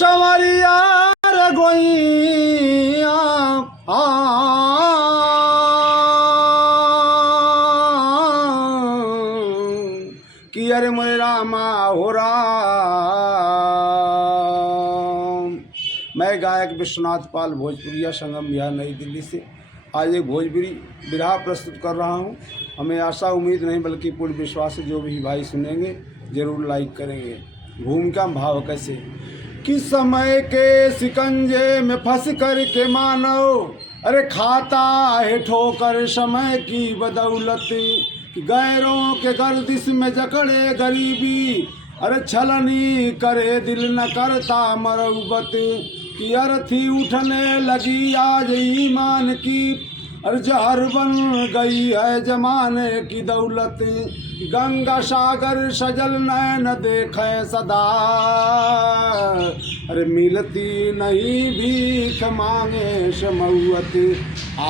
संवरिया रे गोइया कि अरे मोरे रामा हो राम। मैं गायक विश्वनाथ पाल भोजपुरिया संगम बिहार नई दिल्ली से आज एक भोजपुरी बिरहा प्रस्तुत कर रहा हूँ। हमें आशा उम्मीद नहीं बल्कि पूर्ण विश्वास है जो भी भाई सुनेंगे ज़रूर लाइक करेंगे। भूमिका भाव कैसे कि समय के शिकंजे में फंस कर के मानव अरे खाता है ठोकर समय की बदौलत कि गैरों के गर्दिश में जकड़े गरीबी अरे छलनी करे दिल न करता मरौबत कि अर्थी उठने लगी आज ईमान की अरे जहर बन गई है जमाने की दौलत। गंगा सागर सजल नैन देखे सदा अरे मिलती नहीं भीख मांगे समौत आ